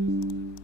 Shopee.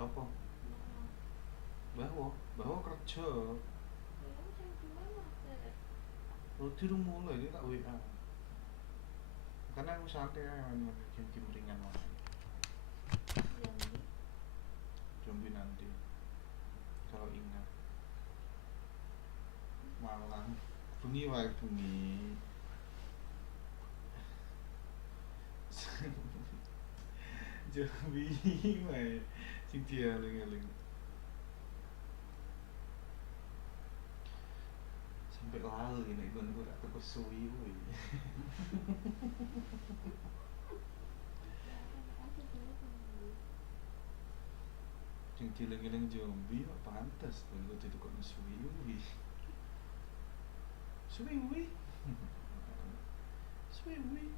Siapa? Bawa kerja. Roti udah mulai dia tak WA. Karena aku santai aja game-game ringan main. Zombie nanti. Kalau ingat. Malang. Bengi wae bengi. Zombie wae. Sing dieling-eling. Sampai lali nek kon gue tak teko suwi kuwi. Sing dieling-eling zombie kok pantes kon gue teko suwi kuwi. Suwi kuwi. Suwi kuwi.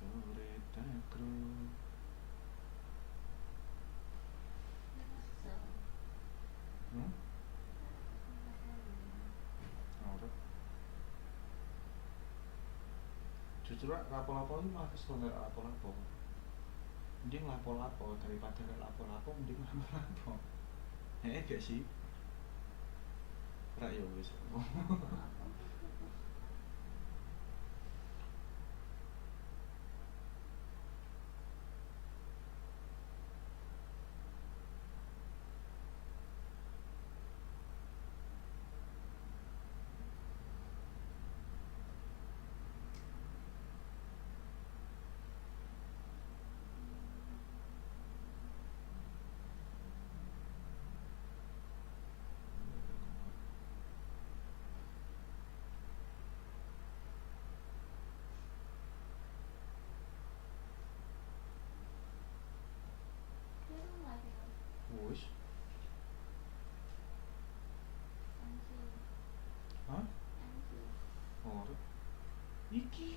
Sore takro. Ora. Jujur lapo-lapo ini malah kesel nek lapo-lapo. Mending lapo-lapo daripada nek lapo-lapo mending lapo-lapo. Gak sih? Ora ya wis.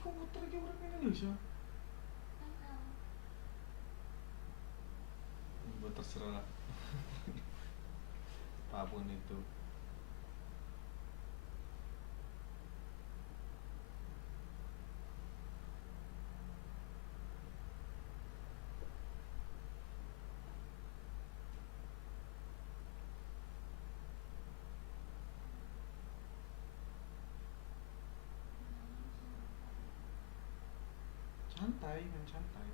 komputer iki urip ngene lho iso. Terserah. Apapun itu. Santai, main santai.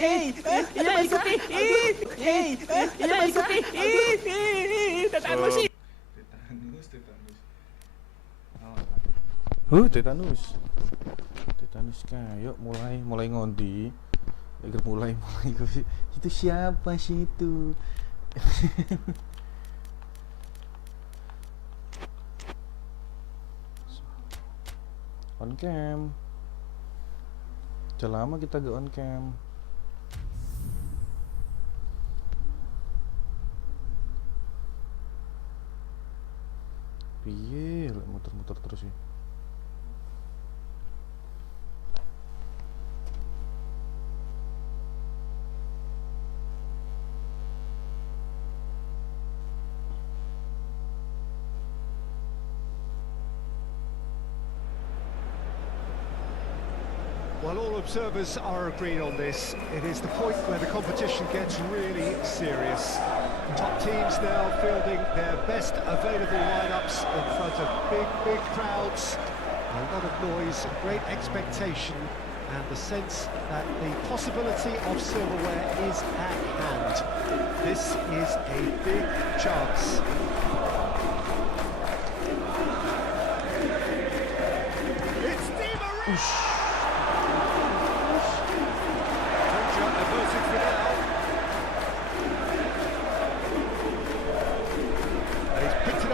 Hei, iya Pak Ikuti. Hei, iya Pak Ikuti. Tetanus sih. Tetanus. Tetanus kayak mulai ngondi. Mulai itu siapa sih itu? On cam. Udah lama kita gak on cam. Piye, muter-muter terus ya. Well, all observers are agreed on this. It is the point where the competition gets really serious. Top teams now fielding their best available lineups in front of big crowds. A lot of noise, great expectation, and the sense that the possibility of silverware is at hand. This is a big chance. It's Di Maria!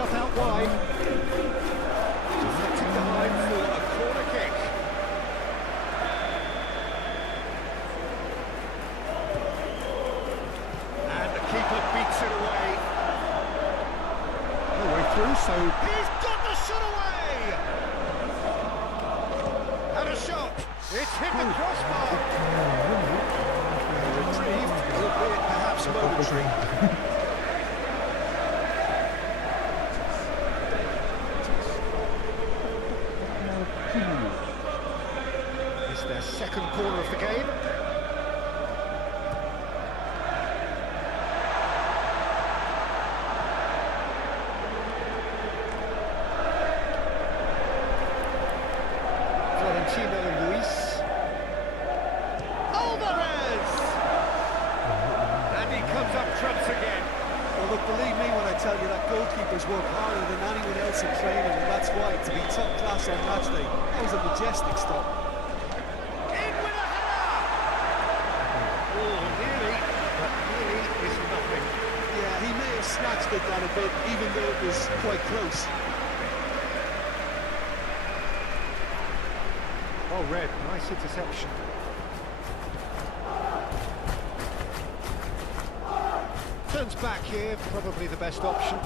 Out wide, deflecting behind for a corner kick. And the keeper beats it away. No way through, so he's got the shot away! And a shot! It's hit the crossbar! Retrieved, albeit perhaps momentary. Their second corner of the game. Florentino Luis. Alvarez! And he comes up trumps again. Well, look, believe me when I tell you that goalkeepers work harder than anyone else in training, and that's why, to be top class on match day, that was a majestic stop. Snatched it down a bit, even though it was quite close. Oh, Red, nice interception. Turns back here, probably the best option.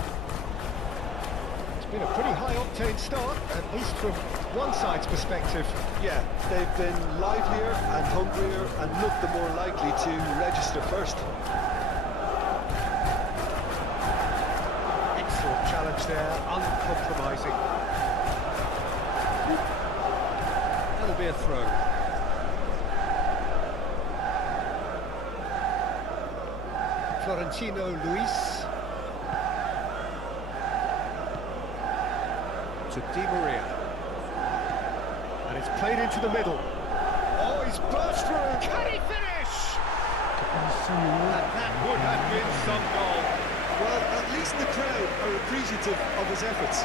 It's been a pretty high-octane start, at least from one side's perspective. Yeah, they've been livelier and hungrier and looked the more likely to register first. Challenge there, uncompromising. That'll be a throw. Florentino Luis. To Di Maria. And it's played into the middle. Oh, he's burst through. Can he finish? And that would have been some goal. Well, at least the crowd are appreciative of his efforts.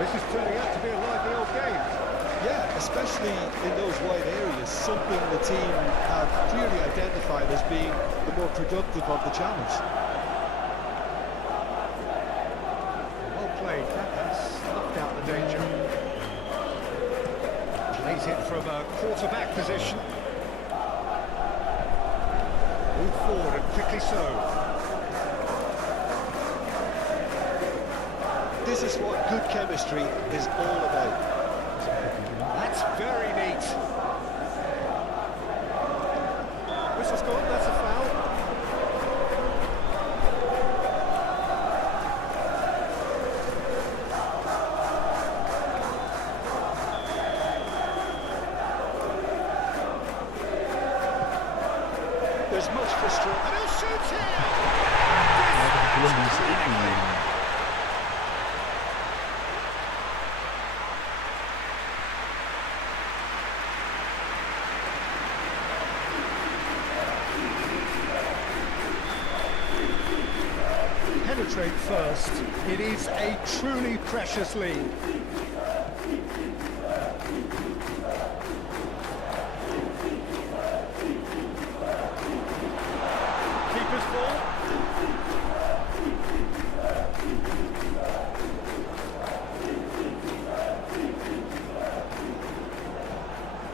This is turning out to be a lively old game. Yeah, especially in those wide areas, something the team have clearly identified as being the more productive of the challenge. Well played, that's snuffed out the danger. Plays it from a quarterback position. Move forward and quickly so. This is what good chemistry is all about. That's very neat. Whistle's gone, that's a foul. There's much frustration. And he'll shoot it! Penetrate first. It is a truly precious lead. Keeper's ball.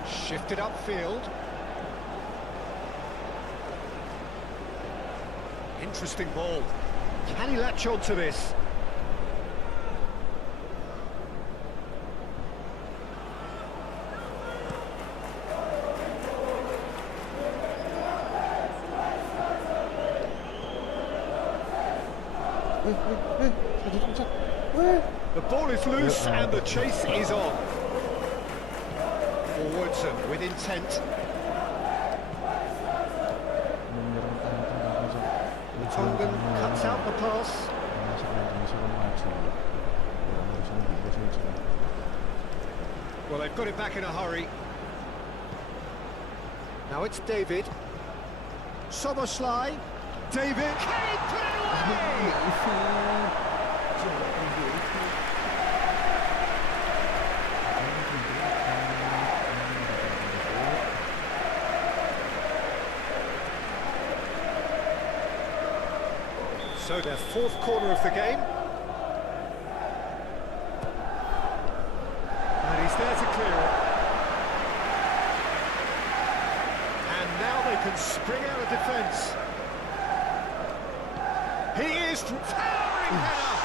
Shifted upfield. Interesting ball. Can he latch on to this? The ball is loose and the chase is on. Forwards and with intent. Tongan cuts out the pass. Well, they've got it back in a hurry. Now it's David. Soboslai. David. Can he put it away? So their fourth corner of the game. And he's there to clear it. And now they can spring out of defence. He is towering header!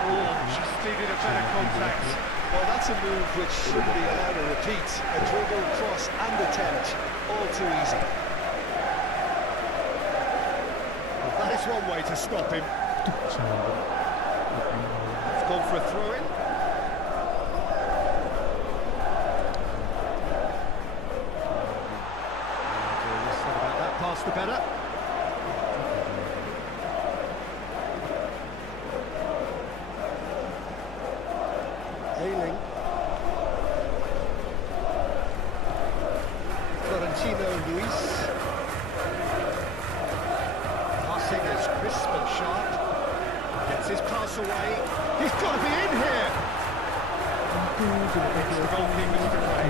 Oh, just needed a better contact. Well, that's a move which shouldn't be allowed to repeat. A dribble, cross and attempt, all too easy. That is one way to stop him. It's gone for a throw-in. Ailing. Florentino Luis. Passing is crisp and sharp. Gets his pass away. He's got to be in here! It's the goalkeeper's to play.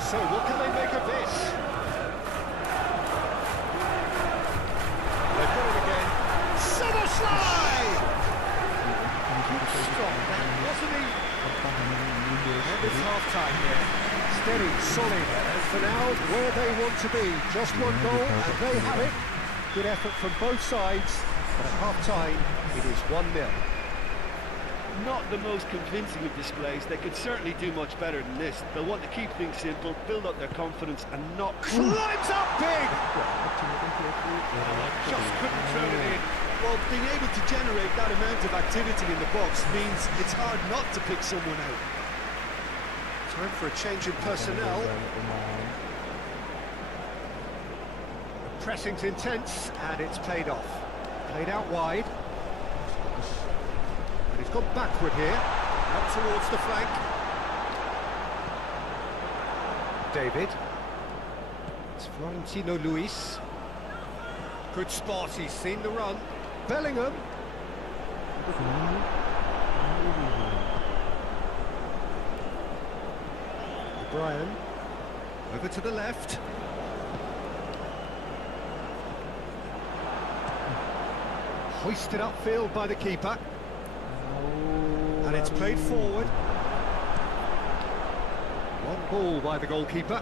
So what can they make of this? They've got it again. Summer slide! Stop that, wasn't he? And it's half-time here. Steady, solid, and for now, where they want to be. Just one goal, and they have it. Good effort from both sides, but at half-time, it is 1-0. Not the most convincing of displays. They could certainly do much better than this. They'll want to keep things simple, build up their confidence, and not... Climbs up big! Just couldn't throw it in. Well, being able to generate that amount of activity in the box means it's hard not to pick someone out. Time for a change in personnel. The pressing's intense, and it's paid off. Played out wide. And he's gone backward here, out towards the flank. David. It's Florentino Luis. Good spot, he's seen the run. Bellingham. O'Brien. Over to the left. Hoisted upfield by the keeper. And it's played forward. Long ball by the goalkeeper.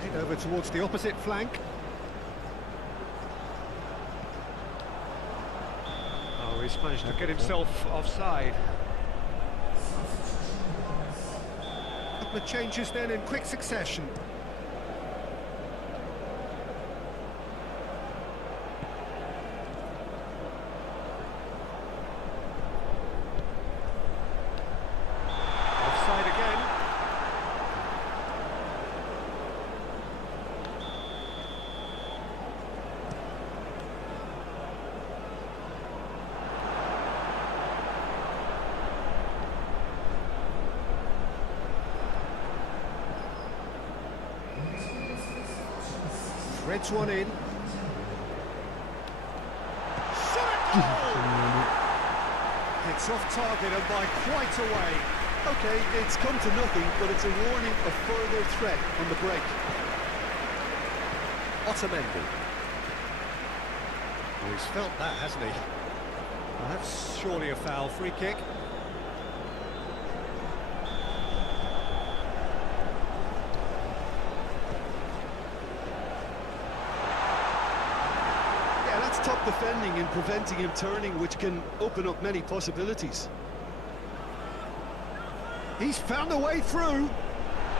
Played over towards the opposite flank. Oh, he's managed to get himself offside. A couple of changes then in quick succession. Threads one in. Shot it goal! It's off target and by quite a way. Okay, it's come to nothing, but it's a warning of further threat on the break. Otamendi. Oh, he's felt that, hasn't he? Well, that's surely a foul. Free kick. Top defending and preventing him turning, which can open up many possibilities. He's found a way through.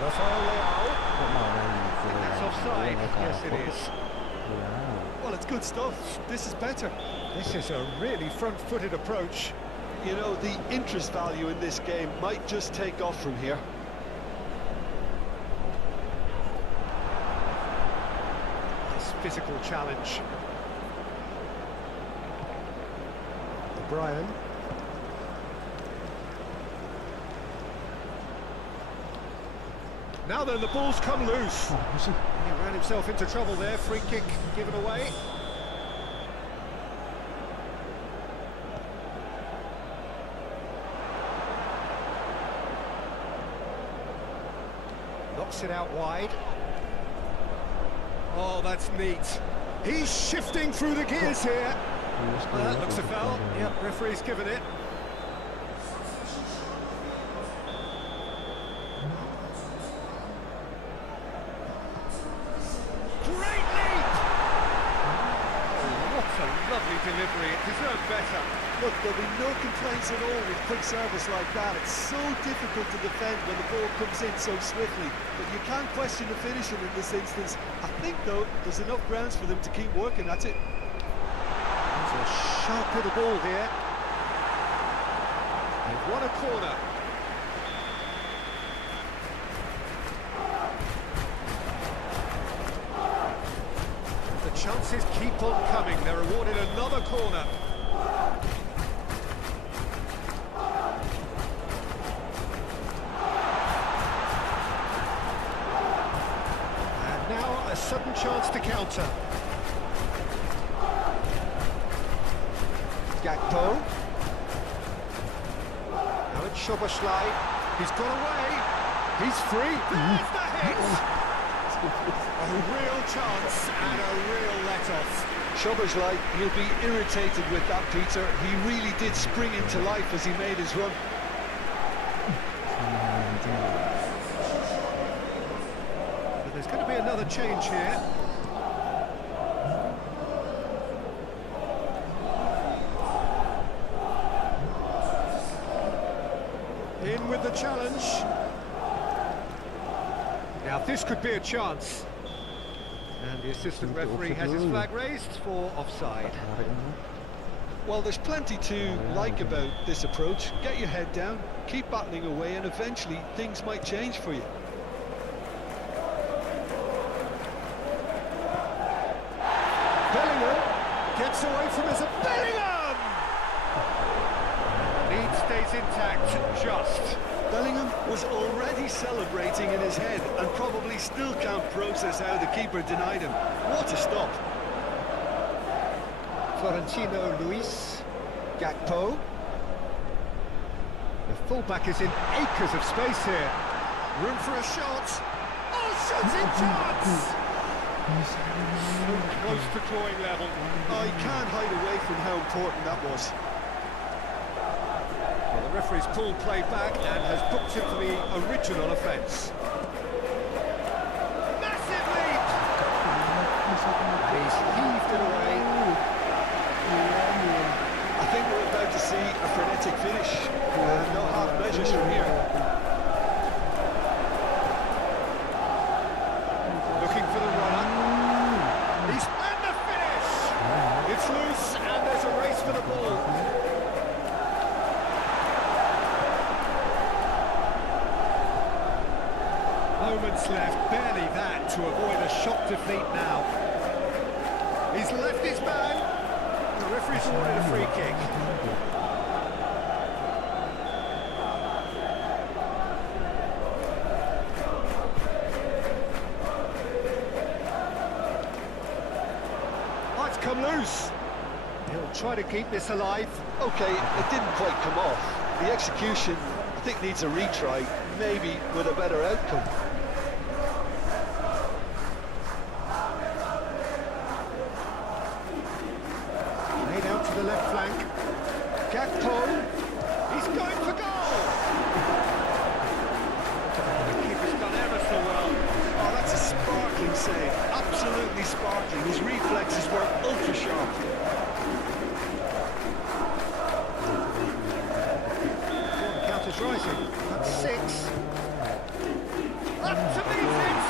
Rafael Leao. I think that's offside. Yes, it is. Well, it's good stuff. This is better. This is a really front-footed approach. You know, the interest value in this game might just take off from here. Nice physical challenge. O'Brien. Now then, the ball's come loose. He ran himself into trouble there. Free kick given away. Knocks it out wide. Oh, that's neat. He's shifting through the gears here. Well, that looks a foul. Yep, referee's given it. Great leap! Oh, what a lovely delivery. It deserved better. Look, there'll be no complaints at all with quick service like that. It's so difficult to defend when the ball comes in so swiftly. But you can't question the finishing in this instance. I think, though, there's enough grounds for them to keep working at it. A sharp little ball here. They've won a corner. chances keep on coming. They're awarded another corner. And now a sudden chance to counter. Gakpo. Now it's Szoboszlai. He's got away. He's free. There's the hit. A real chance and a real let-off. Szoboszlai, he'll be irritated with that, Peter. He really did spring into life as he made his run. But there's going to be another change here. In with the challenge. Now this could be a chance. And the assistant referee has his flag raised for offside. Well, there's plenty to like about this approach. Get your head down, keep battling away, and eventually things might change for you. Bellingham gets away from his... Bellingham! Lead stays intact, just. Bellingham was already celebrating in his head and probably still can't process how the keeper denied him. What a stop. Florentino Luis. Gakpo. The fullback is in acres of space here. Room for a shot. Oh, shooting chance! So close to drawing level. I can't hide away from how important that was. Well, the referee's pulled play back and has booked him for the original offence. Massive leap! He's heaved it away. I think we're about to see a frenetic finish. No half measures from here. Looking for the runner. He's and the finish! It's loose and there's a race for the ball. Moments left, barely that, to avoid a shock defeat now. He's left his man. The referee's awarded a free kick. Oh, it's come loose. He'll try to keep this alive. Okay, it didn't quite come off. The execution, I think, needs a retry, maybe with a better outcome. Laid out to the left flank. Gakpo. He's going for goal. The keeper's done ever so well. Oh, that's a sparkling save. Absolutely sparkling. His reflexes were ultra sharp. The counter's rising. That's 6. Up to meet it.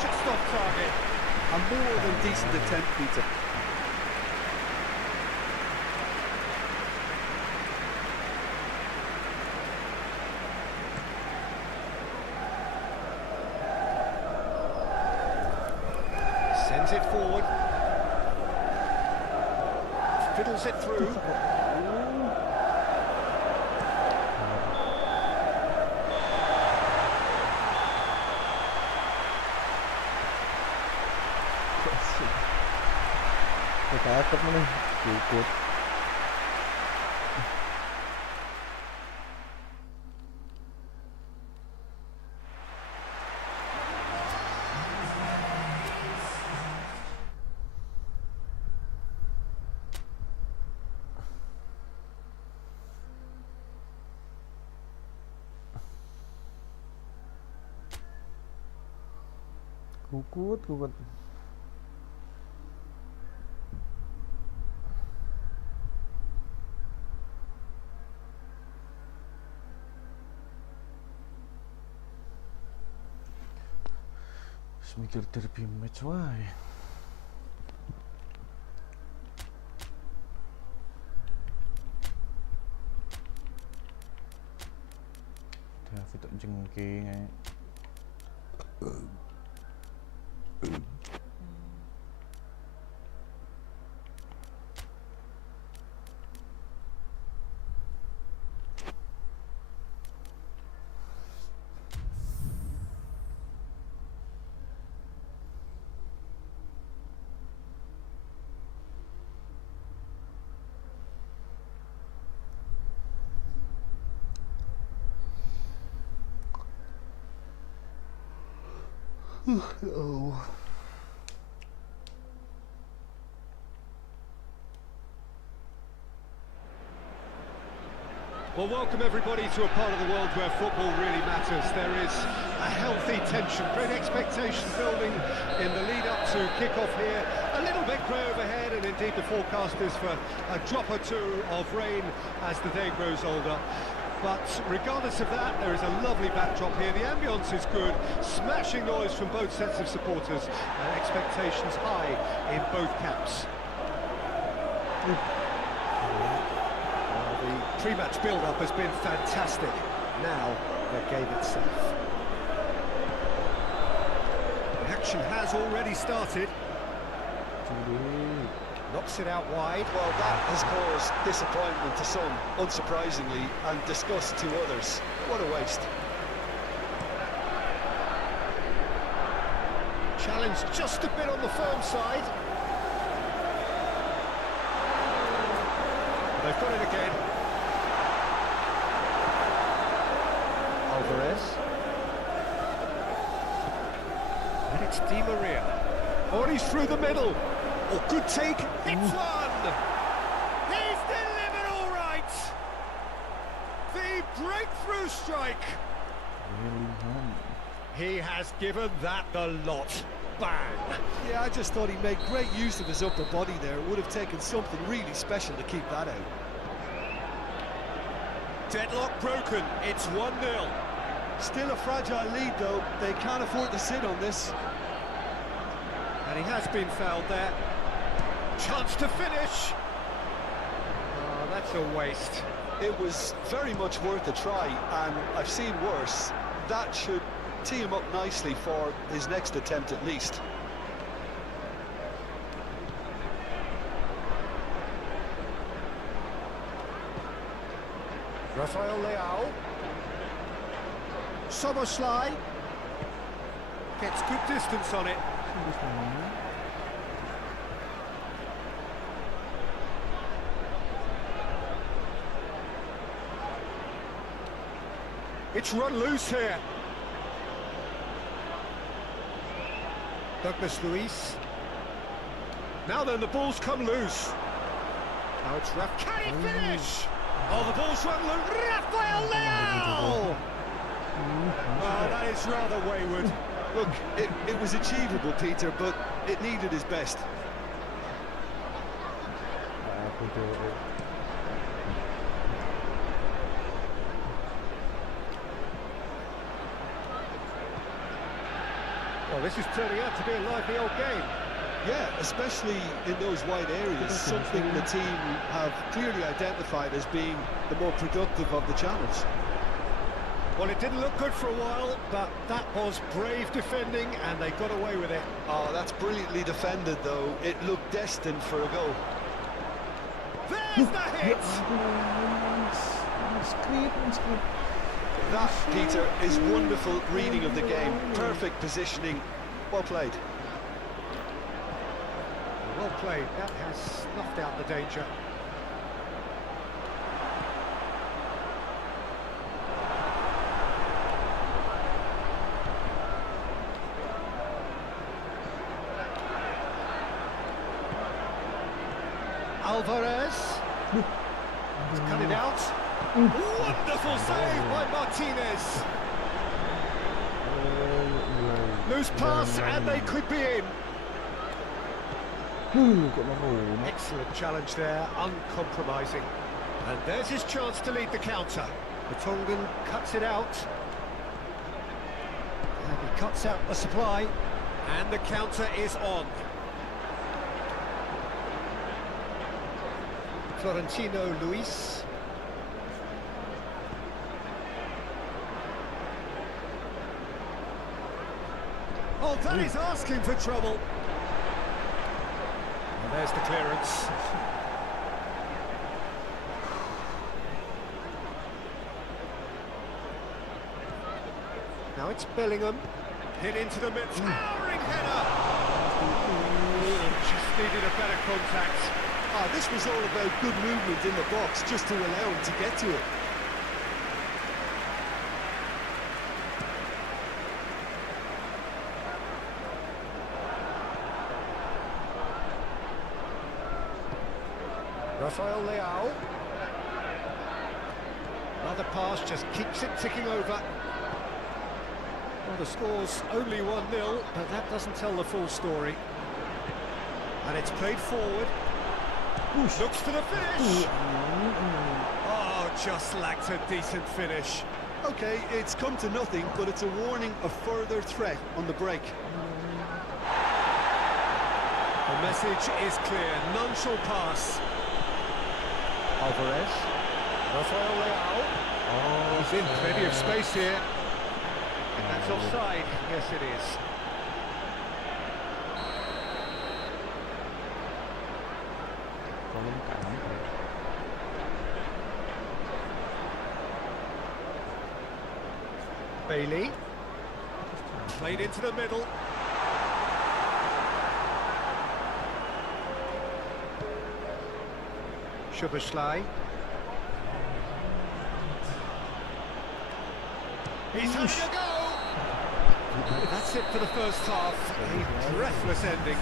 Just off target. A more than decent attempt, Peter. Sends it forward. Fiddles it through. Takut nih, cukup. Kukut. Mikir derby match wae. David tak jengking ae. Oh. Well, welcome everybody to a part of the world where football really matters. There is a healthy tension, great expectation building in the lead-up to kick-off here. A little bit grey overhead, and indeed the forecast is for a drop or two of rain as the day grows older. But regardless of that, there is a lovely backdrop here. The ambience is good, smashing noise from both sets of supporters, and expectations high in both camps. The pre-match build-up has been fantastic. Now, the game itself. The action has already started. Knocks it out wide. Well, that has caused disappointment to some, unsurprisingly, and disgust to others. What a waste. Challenge just a bit on the firm side. They've got it again. Alvarez. And it's Di Maria. Oh, and he's through the middle. Oh, good take. It's one. He's delivered all right. The breakthrough strike. He has given that the lot. Bang. Yeah, I just thought he made great use of his upper body there. It would have taken something really special to keep that out. Deadlock broken. It's 1-0. Still a fragile lead, though. They can't afford to sit on this. And he has been fouled there. Chance to finish. Oh, that's a waste. It was very much worth a try, and I've seen worse. That should tee him up nicely for his next attempt at least. Rafael Leao. Soboslai. Gets good distance on it. It's run loose here. Douglas Luiz. Now then, the ball's come loose. Now it's Can he finish? Oh, the ball's run loose. Rafael Leao! Oh, that is rather wayward. Look, it was achievable, Peter, but it needed his best. Well, this is turning out to be a lively old game. Yeah, especially in those wide areas, something the team have clearly identified as being the more productive of the channels. Well, it didn't look good for a while, but that was brave defending, and they got away with it. Oh, that's brilliantly defended, though. It looked destined for a goal. There's the hit! That, Peter, is wonderful reading of the game. Perfect positioning. Well played. Well played. That has snuffed out the danger. Alvarez. He's cut it out. Wonderful save by Martinez. Loose pass, and they could be in. Excellent challenge there, uncompromising. And there's his chance to lead the counter. The Tongan cuts it out. And he cuts out the supply. And the counter is on. Florentino Luis. Oh, that is asking for trouble. And there's the clearance. Now it's Bellingham. Hit into the mid. Towering header! Just needed a better contact. Ah, this was all about good movement in the box, just to allow him to get to it. Rafael Leao. Another pass just keeps it ticking over. Well, the score's only 1-0, but that doesn't tell the full story. And it's played forward. Looks for the finish. Oh, just lacked a decent finish. Okay, it's come to nothing, but it's a warning of further threat on the break. The message is clear, none shall pass. Alvarez, Rafael Leao. Oh, he's in plenty of space here. And that's offside, yes it is. Có những cái Bailey. Played into the middle. Szoboszlai. He's having a go! That's it for the first half. A breathless ending.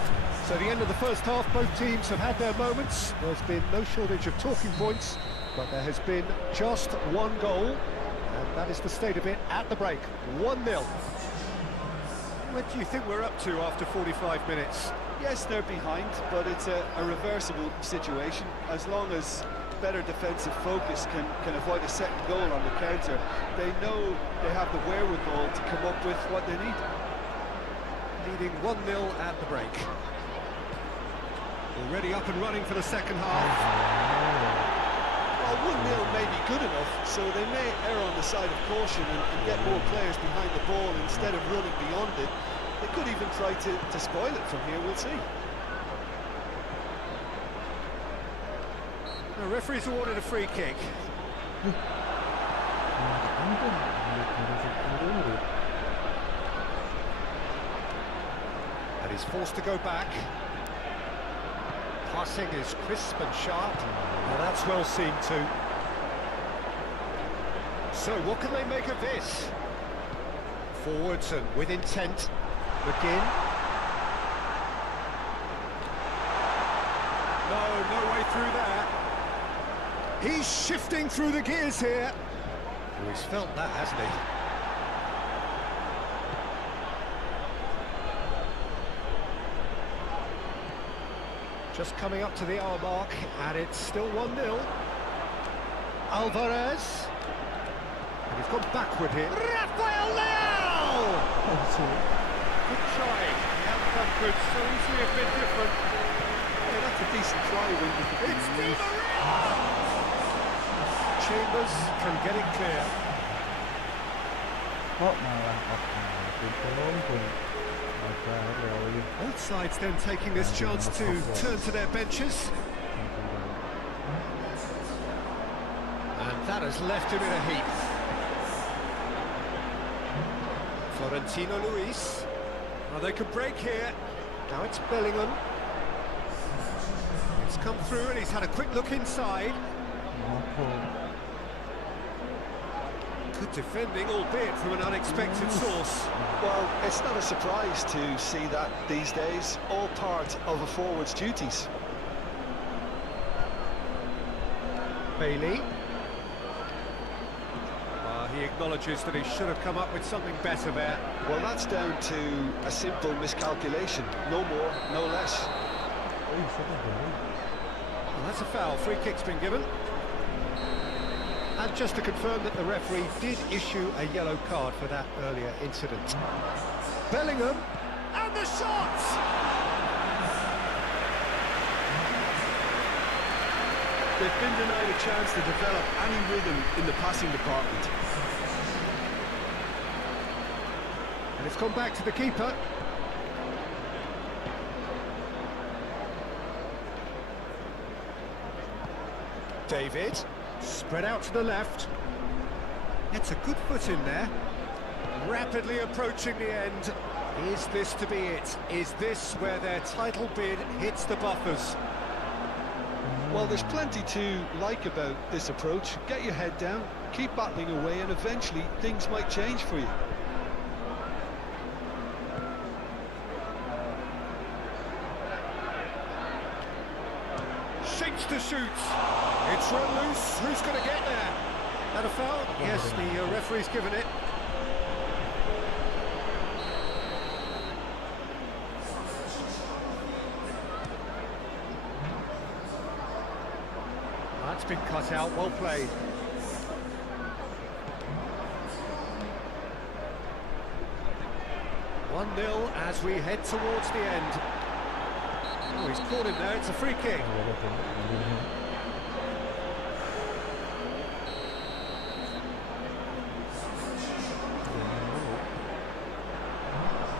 So the end of the first half, both teams have had their moments. There's been no shortage of talking points, but there has been just one goal, and that is the state of it at the break. 1-0. What do you think we're up to after 45 minutes? Yes, they're behind, but it's a reversible situation. As long as better defensive focus can avoid a second goal on the counter, they know they have the wherewithal to come up with what they need. Leading 1-0 at the break. Already up and running for the second half. Well, 1-0 may be good enough, so they may err on the side of caution and get more players behind the ball instead of running beyond it. They could even try to spoil it from here, we'll see. The referee's awarded a free kick. And he's forced to go back. Passing is crisp and sharp. Well, that's well seen too. So what can they make of this? Forwards and with intent. McGinn. No way through there. He's shifting through the gears here. Oh, he's felt that, hasn't he? Just coming up to the hour mark, and it's still 1-0. Alvarez. And he's gone backward here. Rafael Leao! Good try. The outcome could so easily have been different. Yeah, that's a decent try when you It's Di Maria! Chambers can get it clear. Kok malah pun rồi. Both sides then taking this chance to turn to their benches. And that has left him in a heap. Florentino Luis. Well, they could break here. Now it's Bellingham. It's come through and he's had a quick look inside. Good defending, albeit from an unexpected source. Well, it's not a surprise to see that these days, all part of a forward's duties. Bailey. He acknowledges that he should have come up with something better there. Well, that's down to a simple miscalculation. No more, no less. Well, that's a foul. Free kick's been given. And just to confirm that the referee did issue a yellow card for that earlier incident. Bellingham, and the shot! They've been denied a chance to develop any rhythm in the passing department. And it's gone back to the keeper. David, spread out to the left. It's a good foot in there. Rapidly approaching the end. Is this to be it? Is this where their title bid hits the buffers? Well, there's plenty to like about this approach. Get your head down, keep battling away, and eventually things might change for you. Shapes to shoots. It's run loose. Who's going to get there? And a foul? Yes, the referee's given it. That's been cut out. Well played. 1-0 as we head towards the end. Oh, he's caught him there. It's a free kick.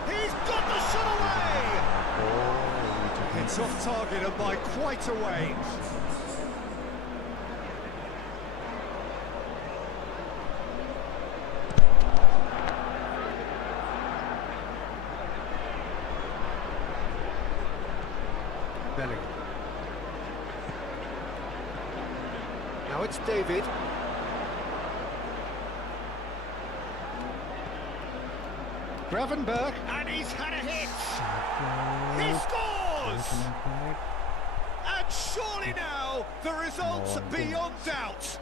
He's got the shot away! It's off target and by quite a way. Now it's David. Gravenberg, and he's had a hit. He scores! And surely now the result's beyond doubt.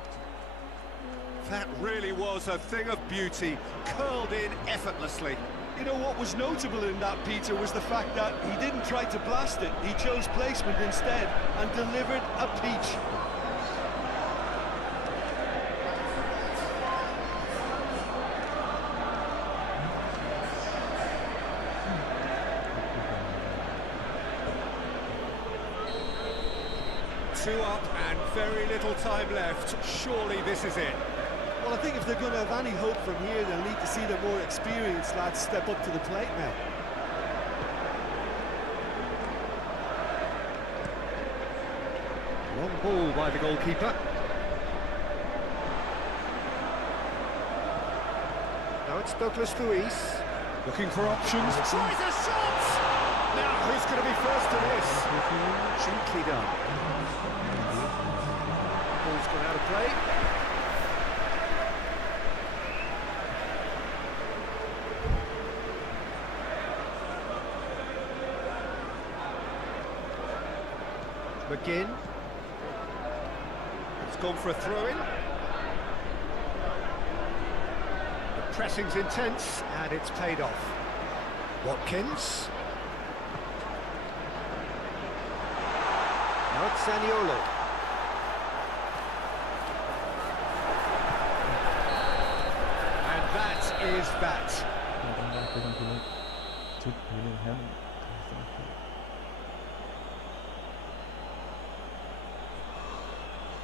That really was a thing of beauty, curled in effortlessly. You know what was notable in that, Peter, was the fact that he didn't try to blast it. He chose placement instead and delivered a peach. Two up and very little time left. Surely this is it. Well, I think if they're going to have any hope from here, they'll need to see their more experienced lads step up to the plate now. Long ball by the goalkeeper. Now it's Douglas Luiz, looking for options. Tries a shot! Now, who's going to be first to this? Gently done. Ball's gone out of play. McGinn. It's gone for a throw-in. The pressing's intense, and it's paid off. Watkins. Now it's Zaniolo. And that is that.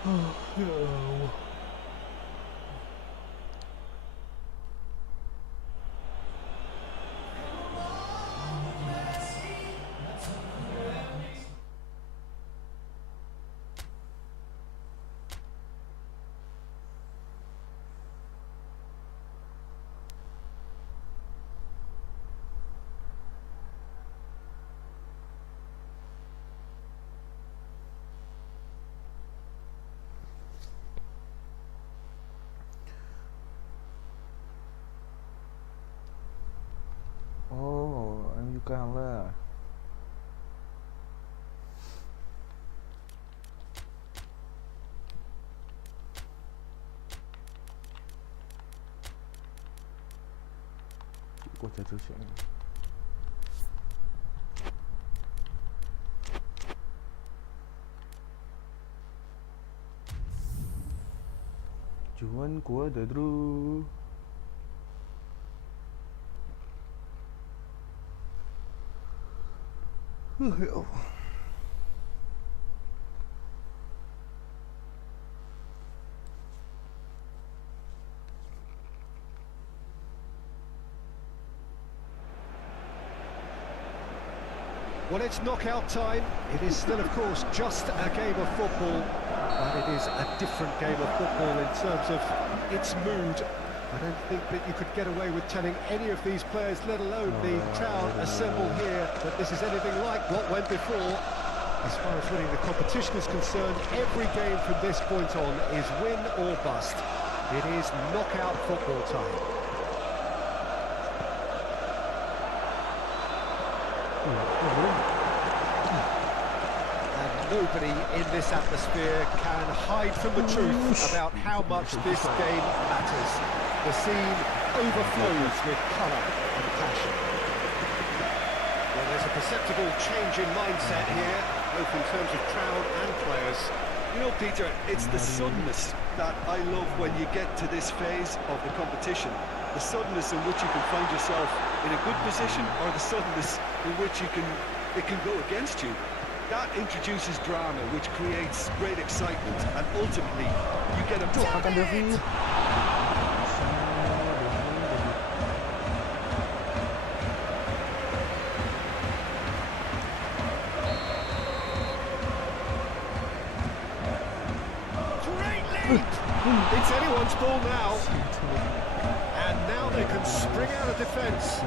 Oh, no. Anh đi càng lên à? Của trời trước chuyện này. Cuman của The Drew. Hiểu. Well, it's knockout time. It is still, of course, just a game of football, but it is a different game of football in terms of its mood. I don't think that you could get away with telling any of these players, let alone the crowd assembled here, that this is anything like what went before. As far as winning the competition is concerned, every game from this point on is win or bust. It is knockout football time. And Nobody in this atmosphere can hide from the truth about how much this game matters. The scene overflows with colour and passion. Well, there's a perceptible change in mindset here, both in terms of crowd and players. You know, Peter, it's the suddenness that I love when you get to this phase of the competition. The suddenness in which you can find yourself in a good position, or the suddenness in which it can go against you. That introduces drama, which creates great excitement, and ultimately you get a Makan David. Great lead! It's anyone's ball now. And now they can spring out of defence.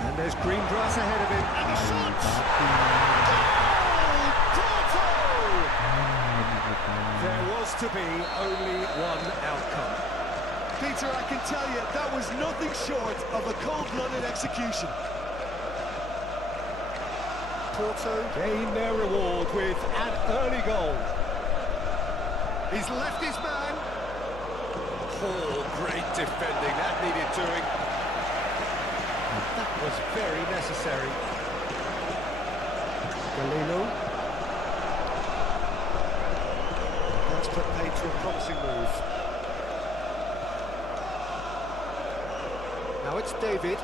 And there's green grass ahead of him. And the shot! Goal! There was to be only one outcome. Peter, I can tell you, that was nothing short of a cold-blooded execution. Porto gain their reward with an early goal. He's left his man. Oh, great defending, that needed doing. That was very necessary. Galeno. That's put paid to a promising move. Now it's David.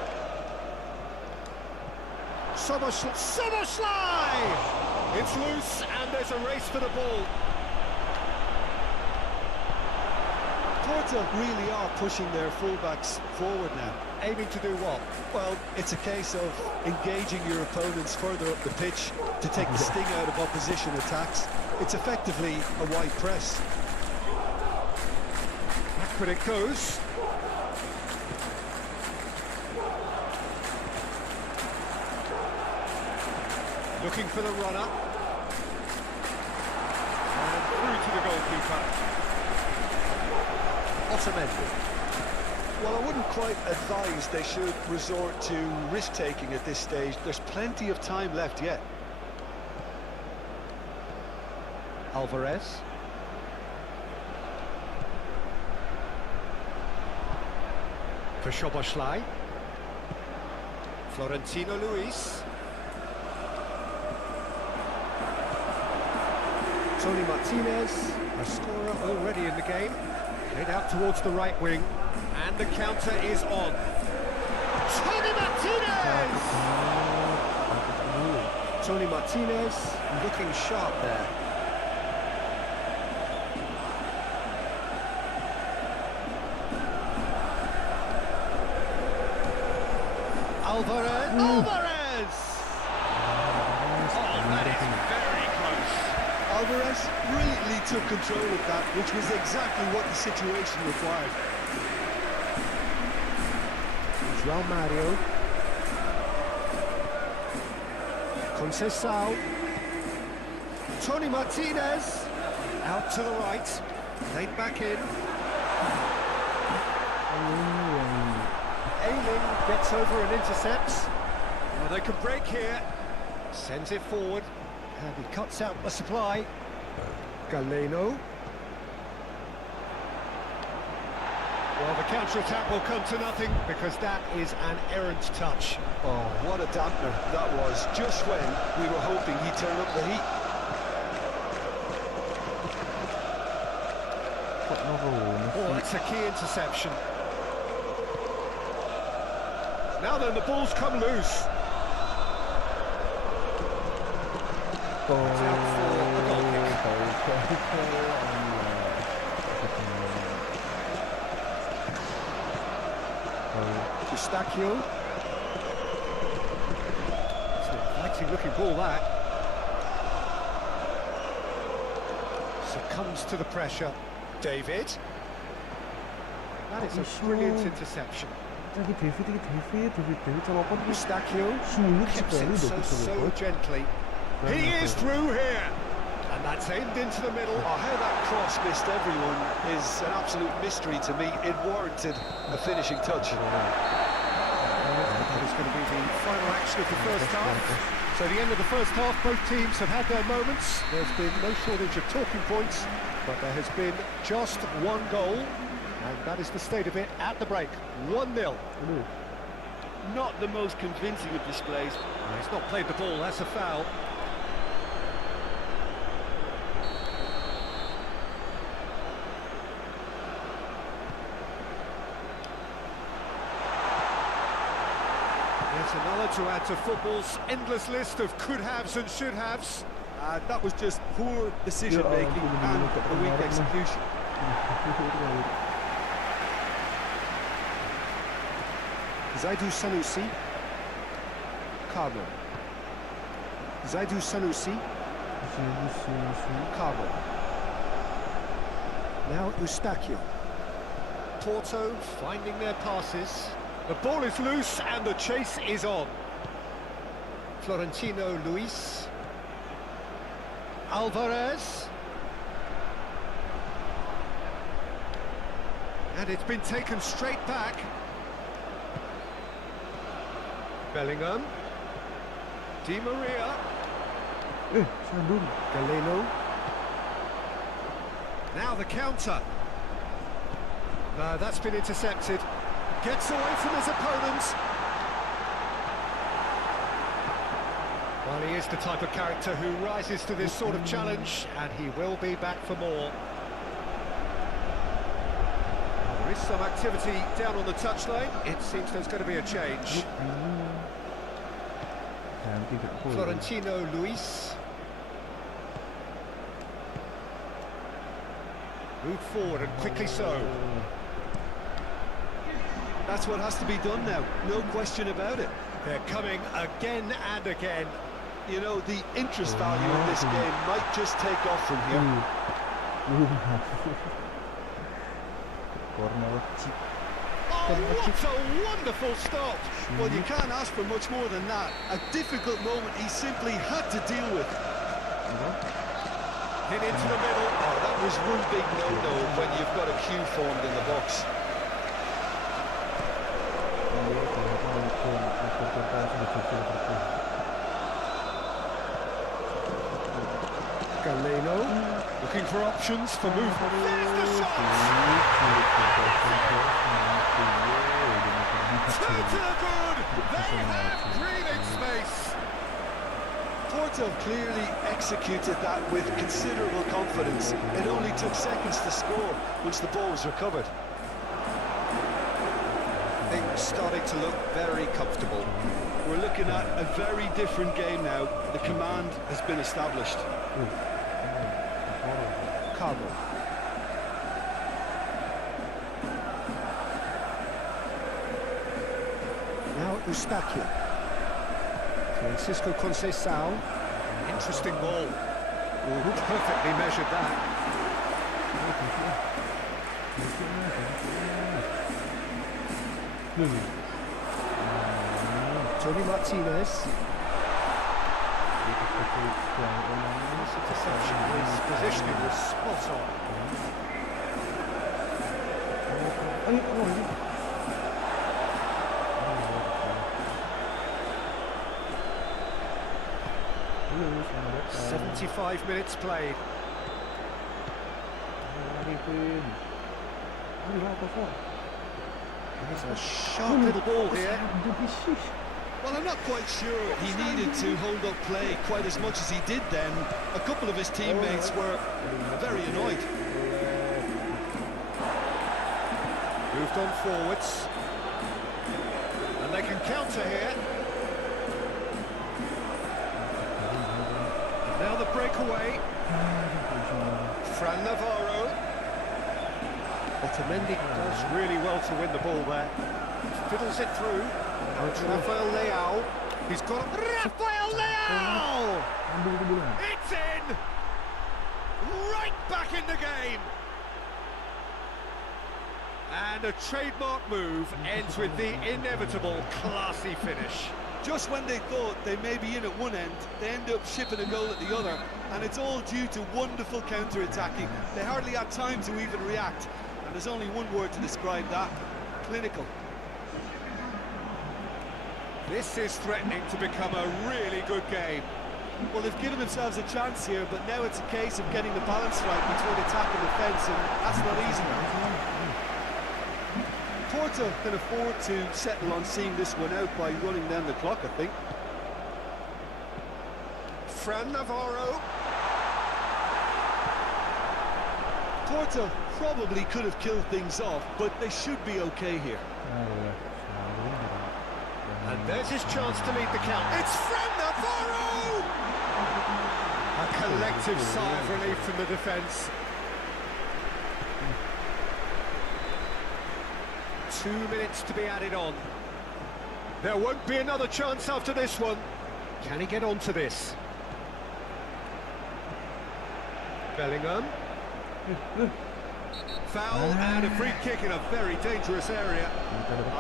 Soboslai! It's loose and there's a race for the ball. Porto really are pushing their fullbacks forward now. Aiming to do what? Well, it's a case of engaging your opponents further up the pitch to take the sting out of opposition attacks. It's effectively a wide press. Backward it goes. Looking for the runner. And through to the goalkeeper. Otamendi. Well, I wouldn't quite advise they should resort to risk-taking at this stage. There's plenty of time left yet. Alvarez. For Szoboszlai. Florentino Luis. Tony Martinez, a scorer already in the game. Played out towards the right wing, and the counter is on. Tony Martinez! Tony Martinez looking sharp there. Alvarez! Alvarez! Oh, that is very close. Alvarez brilliantly took control of that, which was exactly what the situation required. João Mario. Conceição. Tony Martinez. Out to the right. Laid back in. Ayling gets over and intercepts. Well, they can break here. Sends it forward. And he cuts out the supply. Galeno. Well, the counter-attack will come to nothing because that is an errant touch. Oh, what a dampener that was, just when we were hoping he'd turn up the heat. Oh, that's a key interception. Now then, the ball's come loose. It's out for a goal kick. Eustachio. It's an exciting looking ball, that. Succumbs to the pressure. David. That is a brilliant interception. Eustachio keeps it so gently. He is through here. And that's aimed into the middle. Oh, how that cross missed everyone is an absolute mystery to me. It warranted a finishing touch. going to be the final action of the first half. So the end of the first half, both teams have had their moments. There's been no shortage of talking points, but there has been just one goal, and that is the state of it at the break. 1-0. Not the most convincing of displays. He's not played the ball, that's a foul. Yet another to add to football's endless list of could-haves and should-haves. That was just poor decision-making and a weak execution. Zaidu Sanusi. Carlo. Zaidu Sanusi. Carlo. Now Eustachio. Porto finding their passes. The ball is loose and the chase is on. Florentino Luis. Alvarez. And it's been taken straight back. Bellingham. Di Maria. Galeno. Now the counter. No, that's been intercepted. Gets away from his opponents. Well, he is the type of character who rises to this sort of challenge, and he will be back for more. There is some activity down on the touchline. It seems there's going to be a change. Florentino Luis. Move forward, and quickly so. That's what has to be done now, no question about it. They're coming again and again. You know, the interest value in this game might just take off from here. Oh, what a wonderful stop! Well, you can't ask for much more than that. A difficult moment he simply had to deal with. Hit into the middle. Oh, that was one big no-no when you've got a queue formed in the box. Galeno looking for options for movement. There's the shot! Two to the good! They have breathing space! Porto clearly executed that with considerable confidence. It only took seconds to score once the ball was recovered. Things starting to look very comfortable. We're looking at a very different game now. The command has been established. Carlo. Now Eustachio. Francisco Conceição. Interesting ball. Perfectly measured that. Tony Martinez. This interception, his positioning was spot on. "75 minutes played. It's a sharp little ball here. Well, I'm not quite sure he needed to hold up play quite as much as he did then. A couple of his teammates were very annoyed. Moved on forwards. And they can counter here. And now the breakaway. Fran Navarro. Otamendi does really well to win the ball there. Fiddles it through. Rafael Leao. He's got Rafael Leao! It's in! Right back in the game! And a trademark move ends with the inevitable classy finish. Just when they thought they may be in at one end, they end up shipping a goal at the other, and it's all due to wonderful counter-attacking. They hardly had time to even react, and there's only one word to describe that: clinical. This is threatening to become a really good game. Well, they've given themselves a chance here, but now it's a case of getting the balance right between attack and defence, and that's not easy. Porto can afford to settle on seeing this one out by running down the clock, I think. Fran Navarro. Porto probably could have killed things off, but they should be okay here. And there's his chance to lead the count. It's Fran Navarro! A collective sigh of relief from the defence. 2 minutes to be added on. There won't be another chance after this one. Can he get on to this? Bellingham. Foul and a free kick in a very dangerous area.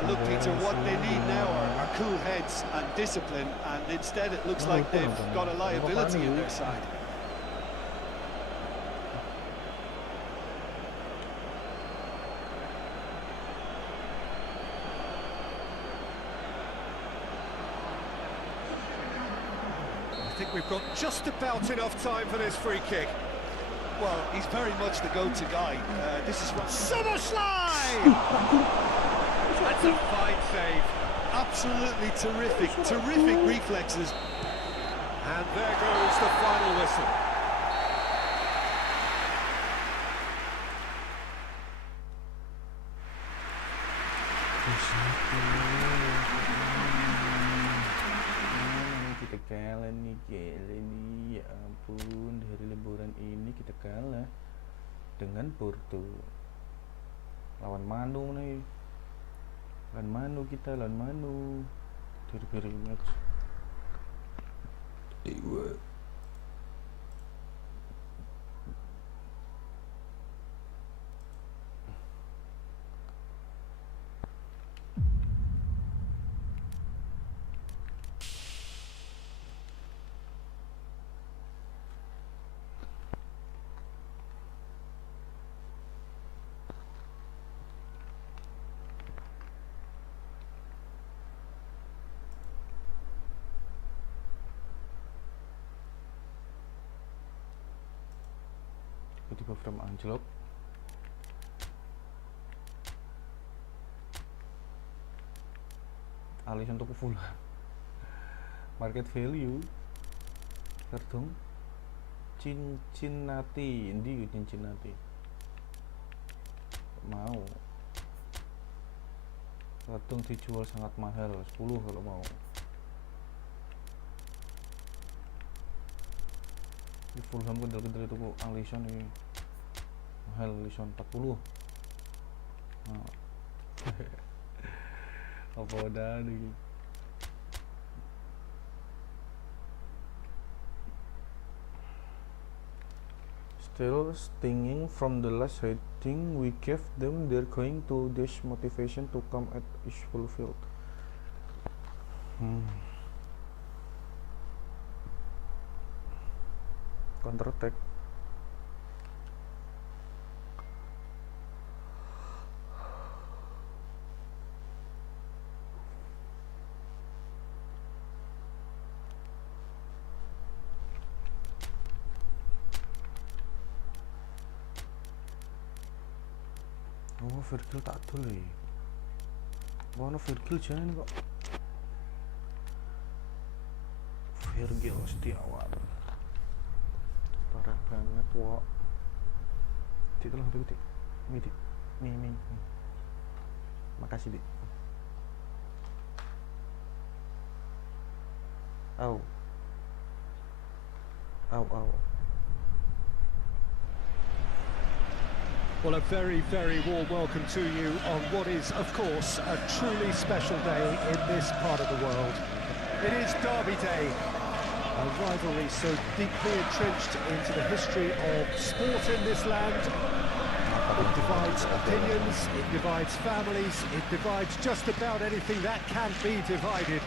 Look, Peter, what they need now are cool heads and discipline, and instead it looks like they've got a liability in their side. I think we've got just about enough time for this free kick. Well, he's very much the go-to guy. This is what... Summerslide! That's a fine save. Absolutely terrific, terrific reflexes. And there goes the final whistle. Kita kalah nih, gila nih, ya ampun, dari liburan ini kita kalah dengan Porto. Lawan Manu nih, lawan Manu kita, lawan Manu. Dari match. Tiba from anjlok. Alih untuk full market value tertung Cincinnati, ini Cincinnati mau tertung dijual sangat mahal, 10 kalau mau. Di Fulham kendel-kendel itu Alisson ini mahal, Alisson 40. Nah. Apa udah nih? Still stinging from the last hitting we gave them. They're going to dash motivation to come at each full field. Counter attack. Oh, Virgil tak dulu ya. Ono Virgil jangan kok. Virgil Setiawan. Parah banget, wok. Tolong HP Dik. Nih. Makasih, Dik. Au. Well, a very, very warm welcome to you on what is, of course, a truly special day in this part of the world. It is Derby Day, a rivalry so deeply entrenched into the history of sport in this land. It divides opinions, it divides families, it divides just about anything that can be divided.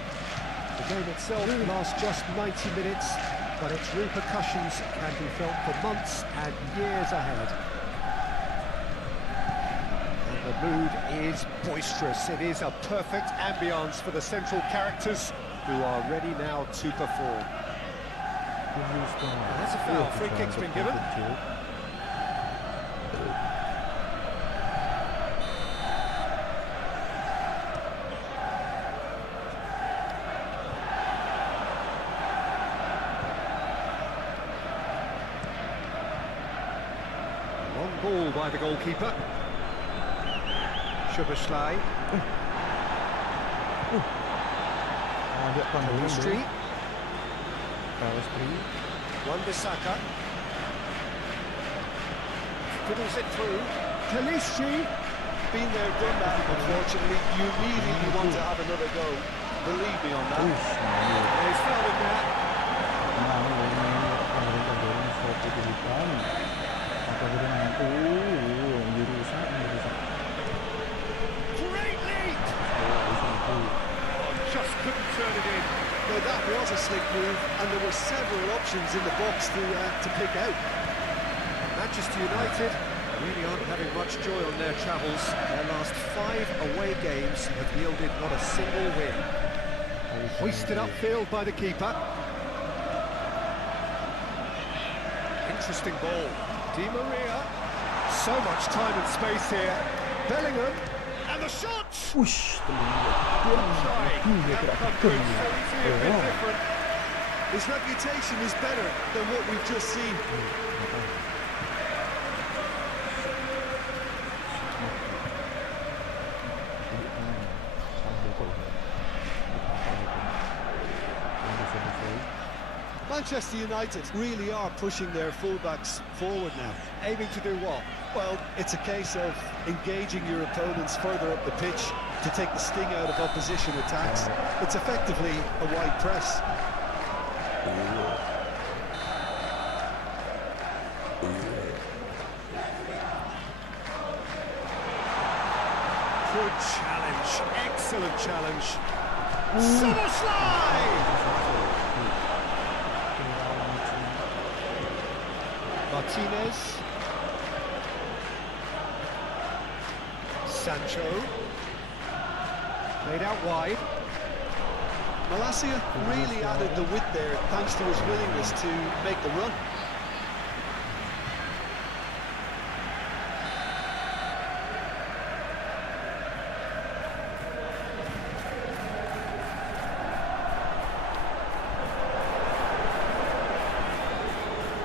The game itself lasts just 90 minutes, but its repercussions can be felt for months and years ahead. The mood is boisterous. It is a perfect ambience for the central characters who are ready now to perform. That's a foul. Free kick's been given. Long ball by the goalkeeper. Schuberschlei. Street. Wan-Bissaka. Fiddles it through. Kalishi. Been there, done that, unfortunately. You immediately want to have another go. Believe me on that. He's fouled in that. Great lead! Just couldn't turn it in. No, that was a slick move, and there were several options in the box to pick out. Manchester United really aren't having much joy on their travels. Their last 5 away games have yielded not a single win. Hoisted upfield by the keeper. Interesting ball. Di Maria. So much time and space here. Bellingham. And the shot! Ush, His reputation is better than what we've just seen. Manchester United really are pushing their fullbacks forward now. Aiming to do what? Well, it's a case of engaging your opponents further up the pitch to take the sting out of opposition attacks. It's effectively a wide press. Good challenge. Excellent challenge. Summerslide! Martinez. Sancho. Played out wide. Malacia really added the width there thanks to his willingness to make the run.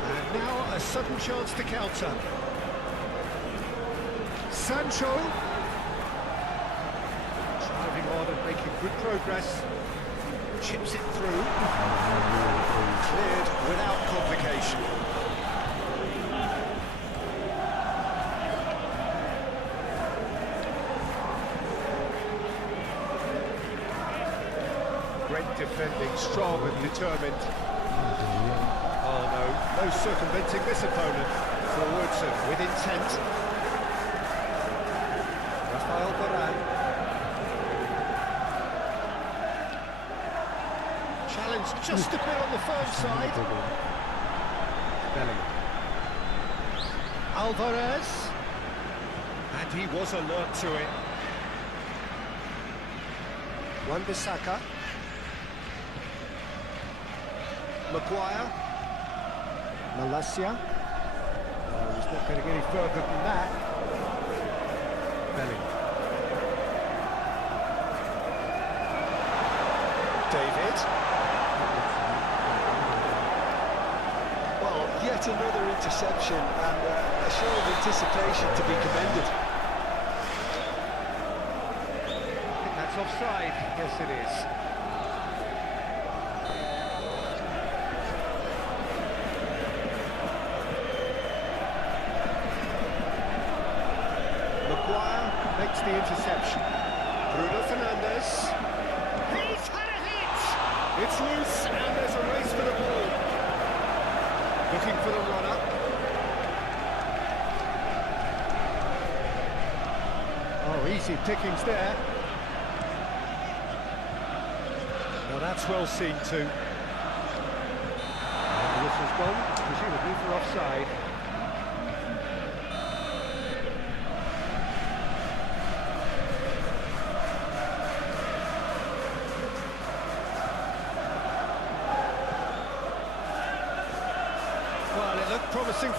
And now a sudden chance to counter. Sancho. Driving on and making good progress. Chips it through. Cleared without complication. Great defending, strong and determined. Oh no, no circumventing this opponent. Forwards and with intent. Rafael Varane. Challenge just a bit on the firm side. Bellingham. Alvarez. And he was alert to it. Wan-Bissaka. Maguire. Malacia. Oh, he's not going to get any further than that. Bellingham. David. Well, yet another interception and a show of anticipation to be commended. I think that's offside. Yes, it is. Maguire makes the interception. Bruno Fernandes. He's had a hit! It's loose and there's a race for the ball. Looking for the runner. Oh, easy pickings there. Well, that's well seen too. And the whistle's gone, presumably for offside.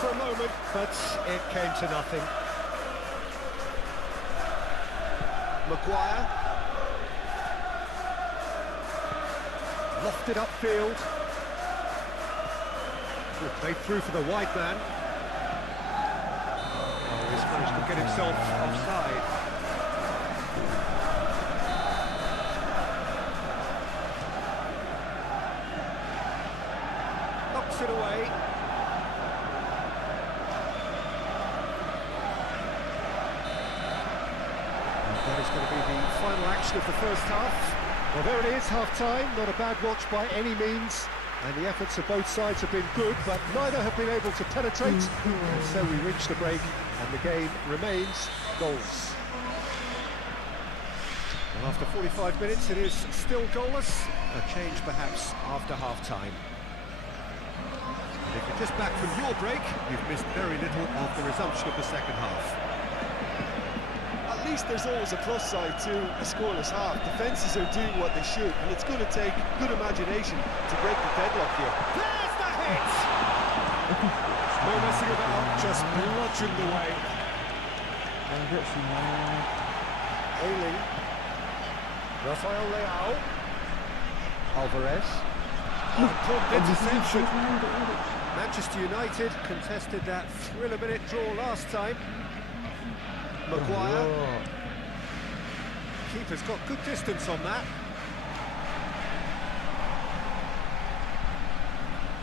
for a moment, but it came to nothing. Maguire. Lofted upfield. Played through for the wide man. Oh, he's managed to get himself offside. Knocks it away. That is going to be the final action of the first half. Well, there it is, half-time. Not a bad watch by any means. And the efforts of both sides have been good, but neither have been able to penetrate. And so we reach the break, and the game remains goals. Well, after 45 minutes, it is still goalless. A change, perhaps, after half-time. If you're just back from your break, you've missed very little of the resumption of the second half. At least there's always a plus side to a scoreless half. Defences are doing what they should, and it's going to take good imagination to break the deadlock here. There's the hit! No messing about, just bludgeoned away. Ailing. Rafael Leao. Alvarez. Pulled interception. Manchester United contested that thriller-minute draw last time. Maguire. Keeper's got good distance on that.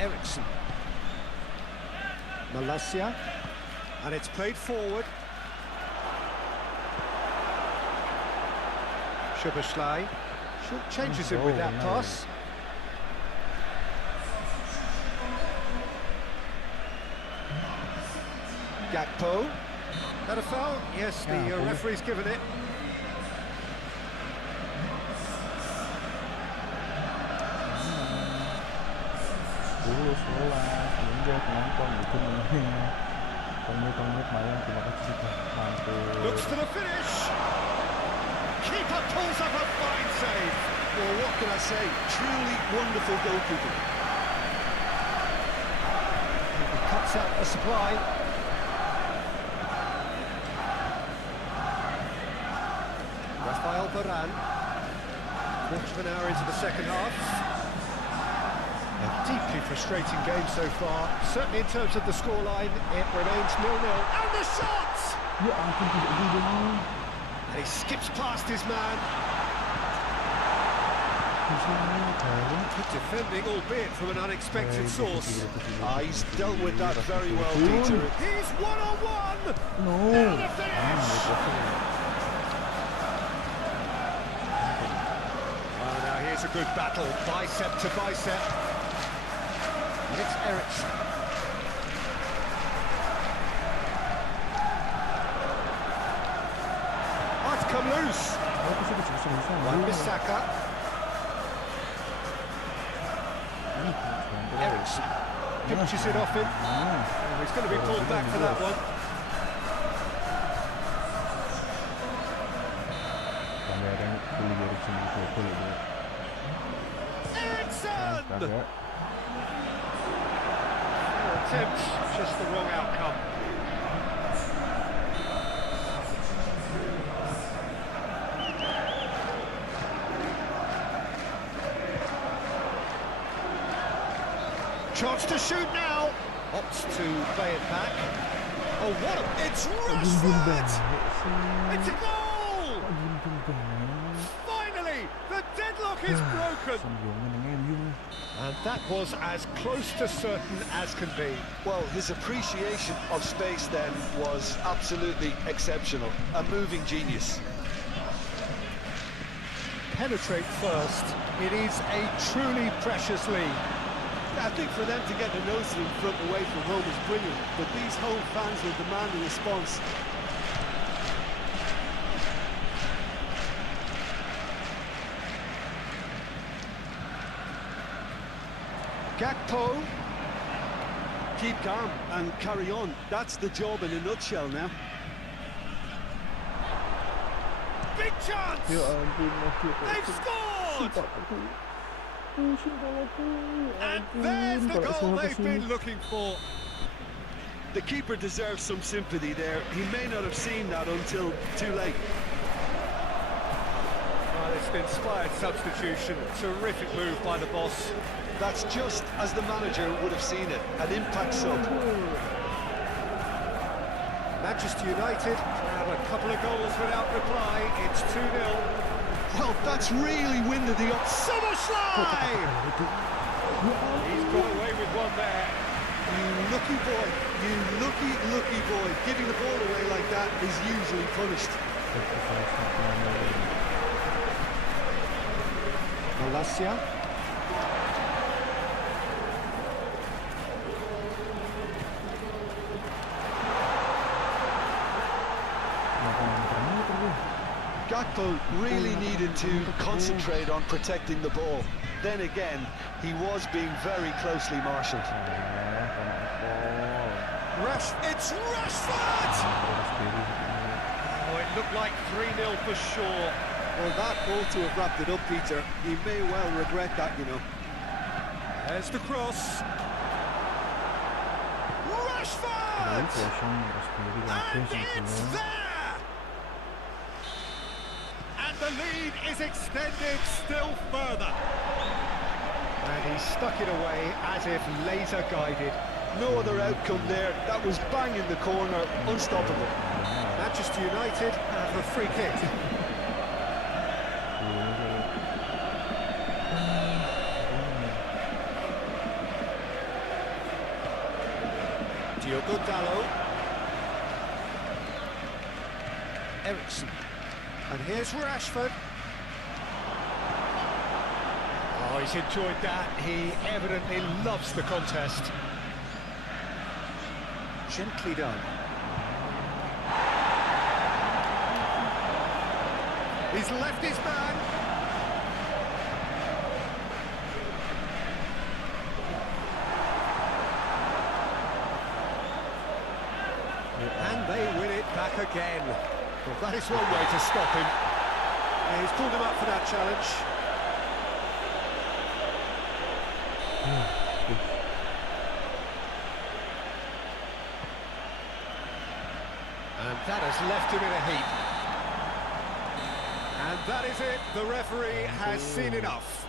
Ericsson. Malacia. And it's played forward. Szoboszlai. Short changes him with that pass. Gakpo. That a foul? Yes, the referee's given it. Looks for the finish. Keeper pulls up a fine save. Well, what can I say? Truly wonderful goalkeeping. He cuts out the supply. Rafael Varane. Quarter of an hour into the second half. A deeply frustrating game so far. Certainly in terms of the scoreline, it remains 0-0. And the shot! And he skips past his man. Good defending, albeit from an unexpected source. He's dealt with that very well, Peter. He's one-on-one! Now the finish! Well, now here's a good battle, bicep to bicep. And it's Ericsson. Oh, it's come loose. Wan-Bissaka. Ericsson pinches it off him. Oh, he's going to be pulled back for that one. Ericsson! Attempt, just the wrong outcome. Chance to shoot now. Opts to play it back. Oh, what a... It's Rashford! It's a goal! Finally, the deadlock is broken. And that was as close to certain as can be. Well, his appreciation of space then was absolutely exceptional. A moving genius. Penetrate first. It is a truly precious lead. I think for them to get the nose in front away from home is brilliant, but these home fans will demand a response. Gakpo. Keep calm and carry on. That's the job in a nutshell now. Big chance! They've scored! And there's the goal they've been looking for. The keeper deserves some sympathy there. He may not have seen that until too late. Well, it's an inspired substitution. Terrific move by the boss. That's just as the manager would have seen it. An impact sub. Manchester United have a couple of goals without reply. It's 2-0. Well, that's really winded the up. Summerslide! He's got away with one there. You lucky boy. You lucky boy. Giving the ball away like that is usually punished. Malacia. Gakpo really needed to concentrate on protecting the ball. Then again, he was being very closely marshalled. It's Rashford! Oh, it looked like 3-0 for sure. Well, that ought to have wrapped it up, Peter. He may well regret that, you know. There's the cross. Rashford! And it's there! And the lead is extended still further. And he stuck it away as if laser guided. No other outcome there. That was bang in the corner, unstoppable. Manchester United have a free kick. Diogo Dalot. Ericsson. And here's Rashford. Oh, he's enjoyed that. He evidently loves the contest. Gently done. He's left his man. And they win it back again. Well, that is one way to stop him. Yeah, he's pulled him up for that challenge. And that has left him in a heap. And that is it. The referee has seen enough.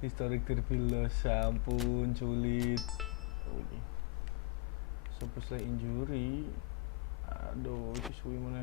Historik derby loh, sampun sulit. Sampai injury. Aduh, itu suwi mana?